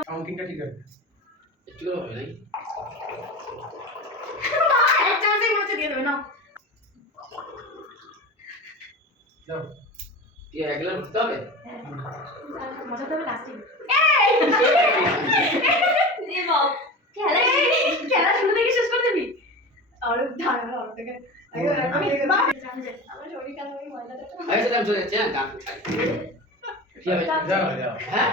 কাউন্টিংটা ঠিক আছে একটু হবে নাকি এক চামচের মতো দিয়ে দেবে নাও যাও কি একলা করতে হবে হ্যাঁ মজা তো লাস্টে খেলা খেলা শুরু থেকে শেষ করে দিবি আর ধারণা ওর থেকে আমি আমার শরীর খারাপ হয়ে হ্যাঁ গান যাও যাও হ্যাঁ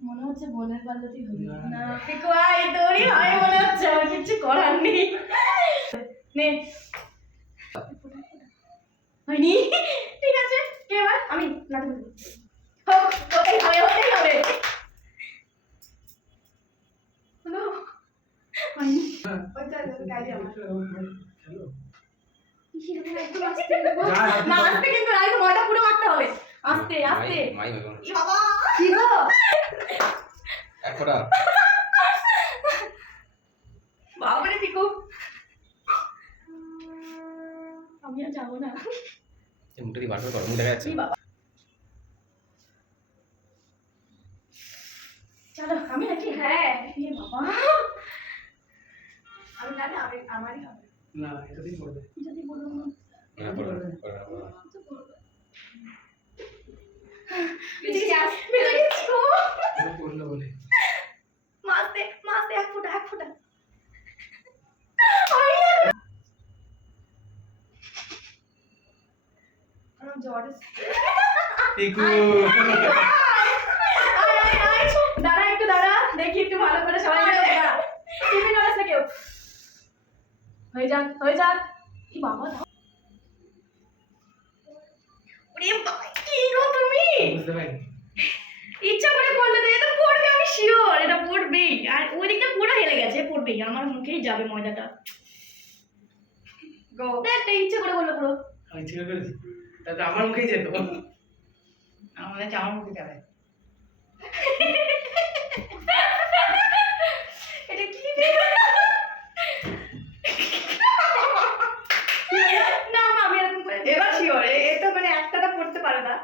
মনে হচ্ছে বোনের পাল্লাতেই হলো না পিকু আই হয় মনে হচ্ছে আর কিছু করার নেই। নে। হয়নি? ঠিক আছে কে এবার? আমি হোক হবে হবে। হলো? হয়নি? ওইটা গাইলে আমার। না আস্তে কিন্তু রাইতে ময়দা পুরো মারতে হবে। আস্তে আস্তে। বাবা! কি গো? এক ফোঁটা। বাবারে পিকু। আমি আর যাব না। মুখটা দিয়ে দেখা যাচ্ছে। চলো আমি নাকি হ্যাঁ বাবা। আমি জানি আমি আমারই হবে। না এটাতেই করবে। যদি বলো দাঁড়া একটু দাঁড়া। দেখি একটু ভালো করে সবাই দাঁড়া। কেউ। হয়ে যাক হয়ে যাক। বাবা কি গো তুমি? বুঝতে পারি ইচ্ছা করে পড়লে তো এটা পড়বে আমি শিওর এটা পড়বেই। আর ওই দিকটা পুরো হেলে গেছে পড়বেই আমার মুখেই যাবে ময়দাটা গো। দেখ ইচ্ছা করে বলল পুরো। আমি ঠিক করেছি। তাতে আমার মুখেই যেত। আমাদের আমার মুখে যাবে এটা কি না মা আমি এরকম করে এবার শিওর এ তো মানে একটাটা পড়তে পারে না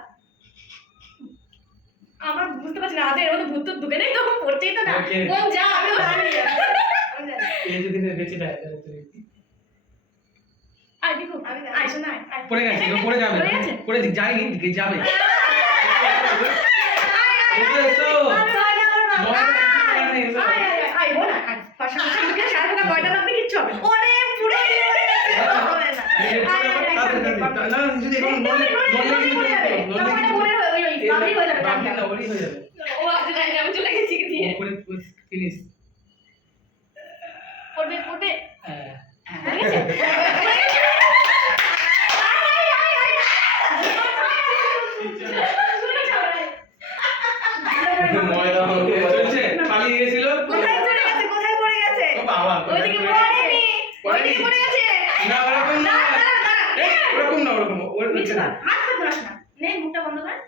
আমার বুঝতে পারছি না আদে এর মধ্যে ভূত টুত ঢুকে নেই তখন পড়ছেই তো না. মন যা আমি জানি আমি জানি। এ যদি বেঁচে তাহলে দেখো আমি পড়ে গেছে পড়ে যাবে পড়ে যায়নি যাবে। এই যদি পড়ে বোনের হয়ে- যাবে, বাবরি না, ওরই হয়ে যাবে। ও আজ না, আমি চলে গেছি কি দিয়ে উপরে ফিনিশ আয়, আয়। ময়দা চলছে? পালিয়ে গেছিল কোথায় চলে গেছে? কোথায় পড়ে গেছে? বাবা। ওইদিকে পড়েনি, ওইদিকে পড়ে গেছে। না ওরকম না। ওরকম না ওরকম। ওর নিচে ধর, হাত পা না। নে, মুখটা বন্ধ কর।